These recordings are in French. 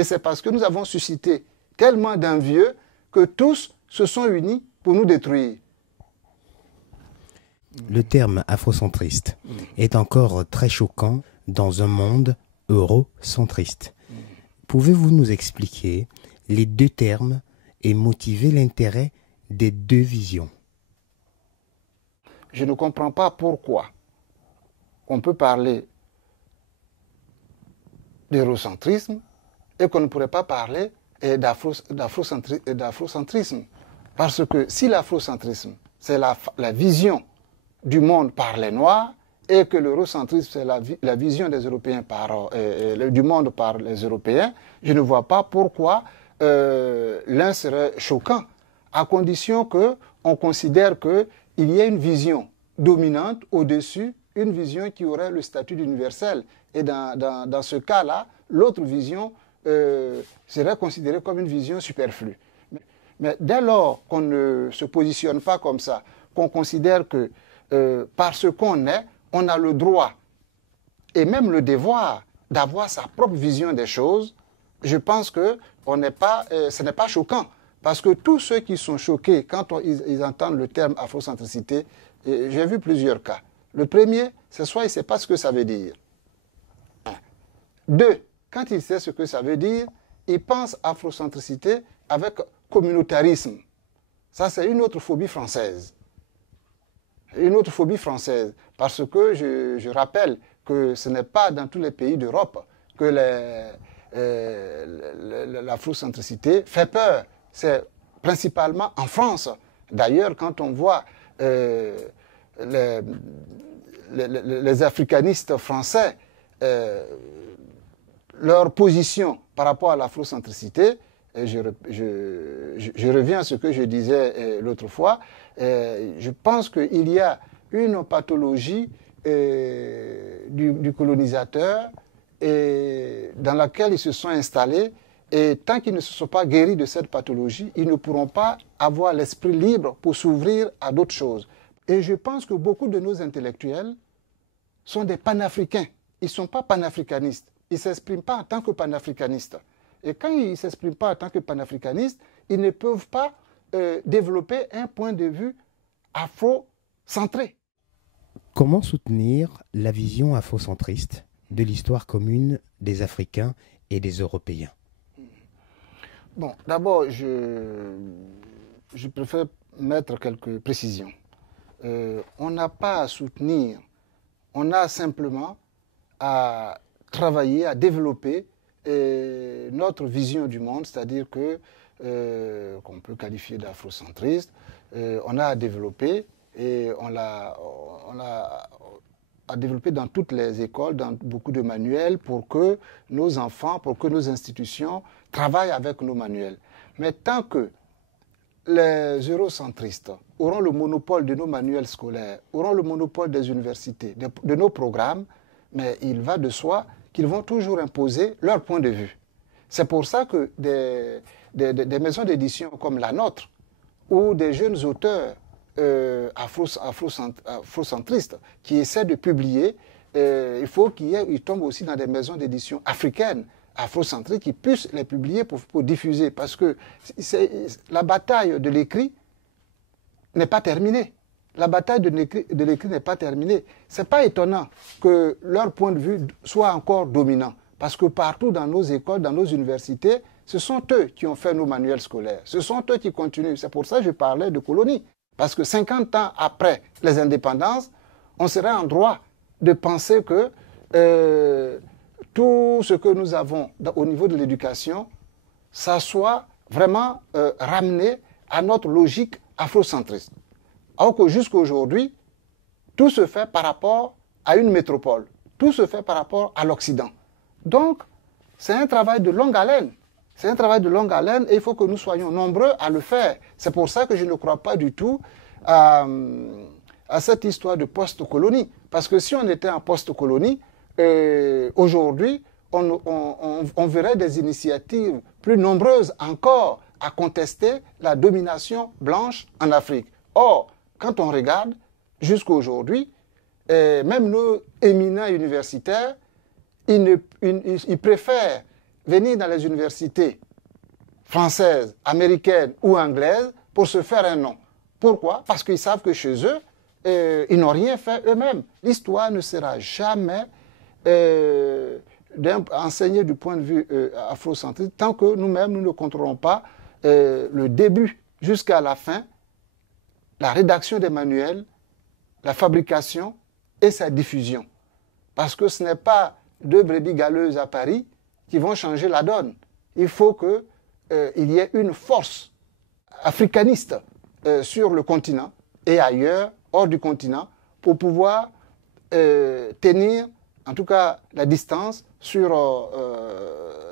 Et c'est parce que nous avons suscité tellement d'envieux que tous se sont unis pour nous détruire. Le terme afrocentriste est encore très choquant dans un monde eurocentriste. Pouvez-vous nous expliquer les deux termes et motiver l'intérêt des deux visions? Je ne comprends pas pourquoi on peut parler d'eurocentrisme et qu'on ne pourrait pas parler d'afrocentrisme. Parce que si l'afrocentrisme, c'est la vision du monde par les Noirs, et que l'eurocentrisme, c'est la vision des Européens du monde par les Européens, je ne vois pas pourquoi l'un serait choquant, à condition qu'on considère qu'il y a une vision dominante au-dessus, une vision qui aurait le statut d'universel. Et dans ce cas-là, l'autre vision serait considérée comme une vision superflue. Mais dès lors qu'on ne se positionne pas comme ça, qu'on considère que parce qu'on est, on a le droit et même le devoir d'avoir sa propre vision des choses, je pense que ce n'est pas choquant. Parce que tous ceux qui sont choqués quand ils entendent le terme afrocentricité, j'ai vu plusieurs cas. Le premier, c'est soit il ne sait pas ce que ça veut dire. Un. Deux, quand il sait ce que ça veut dire, il pense afrocentricité avec communautarisme. Ça, c'est une autre phobie française. Une autre phobie française, parce que je rappelle que ce n'est pas dans tous les pays d'Europe que l'afrocentricité fait peur. C'est principalement en France. D'ailleurs, quand on voit les africanistes français, leur position par rapport à l'afrocentricité, je reviens à ce que je disais l'autre fois, je pense qu'il y a une pathologie du colonisateur dans laquelle ils se sont installés, et tant qu'ils ne se sont pas guéris de cette pathologie, ils ne pourront pas avoir l'esprit libre pour s'ouvrir à d'autres choses. Et je pense que beaucoup de nos intellectuels sont des panafricains. Ils ne sont pas panafricanistes. Ils ne s'expriment pas en tant que panafricanistes. Et quand ils ne s'expriment pas en tant que panafricanistes, ils ne peuvent pas développer un point de vue afro-centré. Comment soutenir la vision afrocentriste de l'histoire commune des Africains et des Européens? Bon, d'abord, je préfère mettre quelques précisions. On n'a pas à soutenir, on a simplement à travailler, à développer notre vision du monde, c'est-à-dire qu'on peut qualifier d'afrocentriste. On a à développer, et on l'a à développer dans toutes les écoles, dans beaucoup de manuels, pour que nos enfants, pour que nos institutions travaillent avec nos manuels. Mais tant que les eurocentristes auront le monopole de nos manuels scolaires, auront le monopole des universités, de nos programmes, mais il va de soi qu'ils vont toujours imposer leur point de vue. C'est pour ça que des maisons d'édition comme la nôtre, ou des jeunes auteurs afrocentristes qui essaient de publier, il faut qu'ils tombent aussi dans des maisons d'édition africaines, afrocentriques, qui puissent les publier pour diffuser. Parce que la bataille de l'écrit n'est pas terminée. La bataille de l'écrit n'est pas terminée. Ce n'est pas étonnant que leur point de vue soit encore dominant. Parce que partout dans nos écoles, dans nos universités, ce sont eux qui ont fait nos manuels scolaires. Ce sont eux qui continuent. C'est pour ça que je parlais de colonie. Parce que 50 ans après les indépendances, on serait en droit de penser que tout ce que nous avons au niveau de l'éducation, ça soit vraiment ramené à notre logique afrocentriste. Alors que jusqu'à aujourd'hui, tout se fait par rapport à une métropole. Tout se fait par rapport à l'Occident. Donc, c'est un travail de longue haleine. C'est un travail de longue haleine et il faut que nous soyons nombreux à le faire. C'est pour ça que je ne crois pas du tout à cette histoire de post-colonie. Parce que si on était en post-colonie, aujourd'hui, on verrait des initiatives plus nombreuses encore à contester la domination blanche en Afrique. Or, quand on regarde, jusqu'à aujourd'hui, même nos éminents universitaires, ils préfèrent venir dans les universités françaises, américaines ou anglaises pour se faire un nom. Pourquoi? Parce qu'ils savent que chez eux, ils n'ont rien fait eux-mêmes. L'histoire ne sera jamais enseignée du point de vue afrocentriste tant que nous-mêmes, nous ne contrôlons pas le début jusqu'à la fin, la rédaction des manuels, la fabrication et sa diffusion. Parce que ce n'est pas deux brebis galeuses à Paris qui vont changer la donne. Il faut qu'il y ait une force africaniste sur le continent et ailleurs, hors du continent, pour pouvoir tenir, en tout cas, la distance sur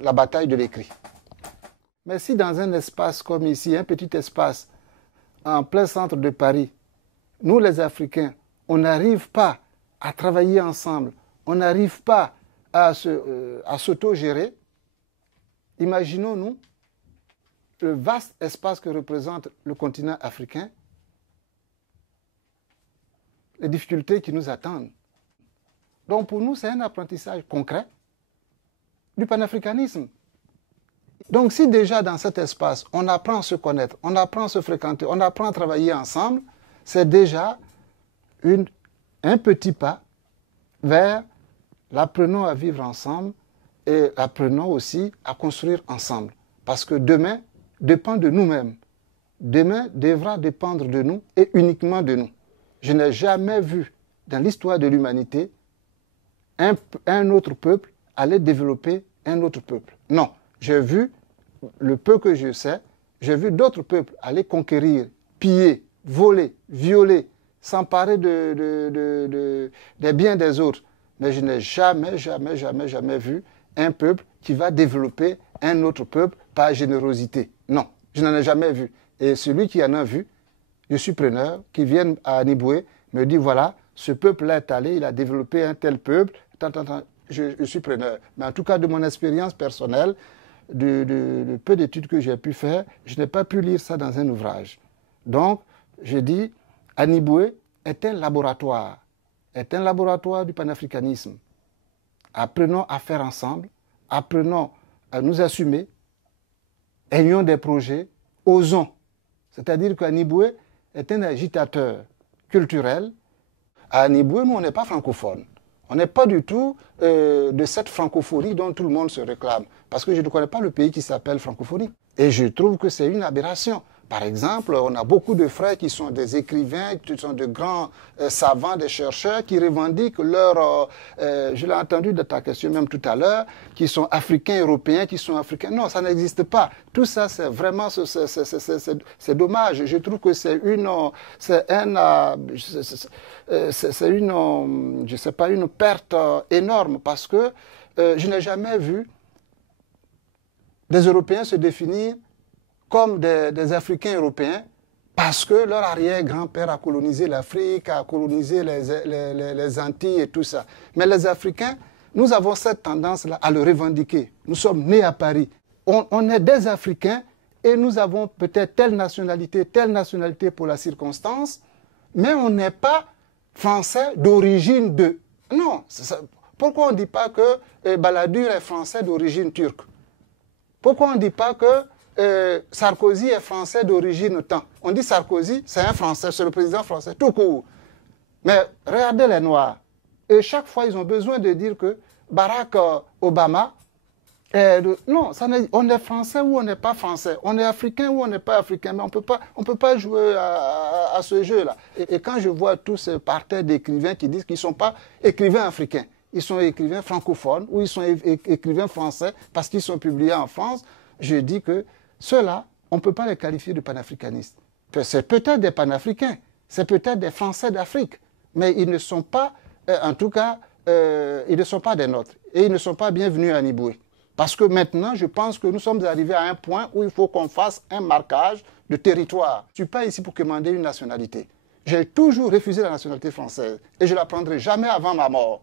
la bataille de l'écrit. Mais si dans un espace comme ici, un petit espace, en plein centre de Paris, nous les Africains, on n'arrive pas à travailler ensemble, on n'arrive pas à s'auto-gérer, imaginons-nous le vaste espace que représente le continent africain, les difficultés qui nous attendent. Donc pour nous, c'est un apprentissage concret du panafricanisme. Donc si déjà dans cet espace, on apprend à se connaître, on apprend à se fréquenter, on apprend à travailler ensemble, c'est déjà un petit pas vers l'apprenons à vivre ensemble et apprenons aussi à construire ensemble. Parce que demain dépend de nous-mêmes. Demain devra dépendre de nous et uniquement de nous. Je n'ai jamais vu dans l'histoire de l'humanité un autre peuple aller développer un autre peuple. Non, j'ai vu le peu que je sais, j'ai vu d'autres peuples aller conquérir, piller, voler, violer, s'emparer des biens des autres. Mais je n'ai jamais vu un peuple qui va développer un autre peuple par générosité. Non, je n'en ai jamais vu. Et celui qui en a vu, je suis preneur, qui vient à Niboué, me dit voilà, ce peuple-là est allé, il a développé un tel peuple, je suis preneur. Mais en tout cas, de mon expérience personnelle, de peu d'études que j'ai pu faire, je n'ai pas pu lire ça dans un ouvrage. Donc, je dis, Aniboué est un laboratoire du panafricanisme. Apprenons à faire ensemble, apprenons à nous assumer, ayons des projets, osons. C'est-à-dire qu'Aniboué est un agitateur culturel. À Aniboué, nous, on n'est pas francophone. On n'est pas du tout de cette francophonie dont tout le monde se réclame. Parce que je ne connais pas le pays qui s'appelle francophonie. Et je trouve que c'est une aberration. Par exemple, on a beaucoup de frères qui sont des écrivains, qui sont de grands savants, des chercheurs, qui revendiquent leur... je l'ai entendu de ta question même tout à l'heure, qui sont africains, européens, qui sont africains. Non, ça n'existe pas. Tout ça, c'est vraiment... C'est dommage. Je trouve que c'est une perte énorme parce que je n'ai jamais vu des Européens se définir comme des Africains européens, parce que leur arrière-grand-père a colonisé l'Afrique, a colonisé les Antilles et tout ça. Mais les Africains, nous avons cette tendance-là à le revendiquer. Nous sommes nés à Paris. On est des Africains et nous avons peut-être telle nationalité pour la circonstance, mais on n'est pas français d'origine de... Non, pourquoi on ne dit pas que Balladur est français d'origine turque? Pourquoi on ne dit pas que Sarkozy est français d'origine tant? On dit Sarkozy, c'est un Français, c'est le président français, tout court. Mais regardez les Noirs. Et chaque fois, ils ont besoin de dire que Barack Obama non, on est français ou on n'est pas français. On est africain ou on n'est pas africain. Mais on peut pas jouer à ce jeu-là. Et quand je vois tous ces parterres d'écrivains qui disent qu'ils ne sont pas écrivains africains, ils sont écrivains francophones ou ils sont écrivains français parce qu'ils sont publiés en France, je dis que ceux-là, on ne peut pas les qualifier de panafricanistes. C'est peut-être des panafricains, c'est peut-être des Français d'Afrique, mais ils ne sont pas, en tout cas, ils ne sont pas des nôtres. Et ils ne sont pas bienvenus à Niboué. Parce que maintenant, je pense que nous sommes arrivés à un point où il faut qu'on fasse un marquage de territoire. Je ne suis pas ici pour commander une nationalité. J'ai toujours refusé la nationalité française et je ne la prendrai jamais avant ma mort.